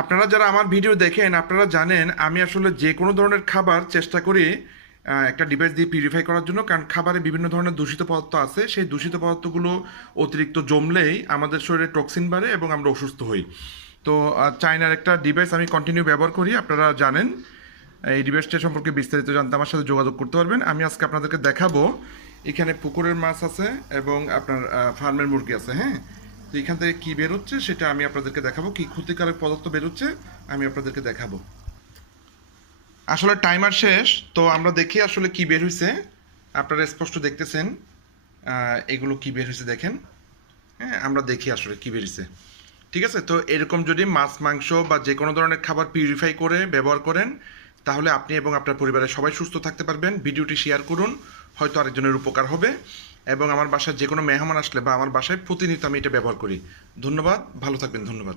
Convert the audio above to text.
আপনারা যারা আমার ভিডিও দেখেন আপনারা জানেন আমি আসলে যে কোনো ধরনের খাবার চেষ্টা করি একটা ডিভাইস দিয়ে পিউরিফাই করার জন্য, কারণ খাবারে বিভিন্ন ধরনের দূষিত পদার্থ আছে, সেই দূষিত পদার্থগুলো অতিরিক্ত জমলেই আমাদের শরীরে টক্সিন বাড়ে এবং আমরা অসুস্থ হই। তো চায়নার একটা ডিভাইস আমি কন্টিনিউ ব্যবহার করি, আপনারা জানেন। এই ডিভাইসটা সম্পর্কে বিস্তারিত জানতে আমার সাথে যোগাযোগ করতে পারবেন। আমি আজকে আপনাদেরকে দেখাবো, এখানে পুকুরের মাছ আছে এবং আপনার ফার্মের মুরগি আছে, হ্যাঁ। তো এখান থেকে কী বেরোচ্ছে সেটা আমি আপনাদেরকে দেখাবো, কি ক্ষতিকারক পদার্থ বেরোচ্ছে আমি আপনাদেরকে দেখাবো। আসলে টাইমার শেষ, তো আমরা দেখি আসলে কি বের হয়েছে। আপনারা স্পষ্ট দেখতেছেন এগুলো কি বের হয়েছে দেখেন। হ্যাঁ, আমরা দেখি আসলে কি বের হয়েছে। ঠিক আছে, তো এরকম যদি মাছ মাংস বা যে কোনো ধরনের খাবার পিউরিফাই করে ব্যবহার করেন তাহলে আপনি এবং আপনার পরিবারের সবাই সুস্থ থাকতে পারবেন। ভিডিওটি শেয়ার করুন, হয়তো আরেকজনের উপকার হবে। এবং আমার বাসায় যে কোনো মেহমান আসলে বা আমার বাসায় প্রতিনিয়ত আমি এটা ব্যবহার করি। ধন্যবাদ, ভালো থাকবেন, ধন্যবাদ।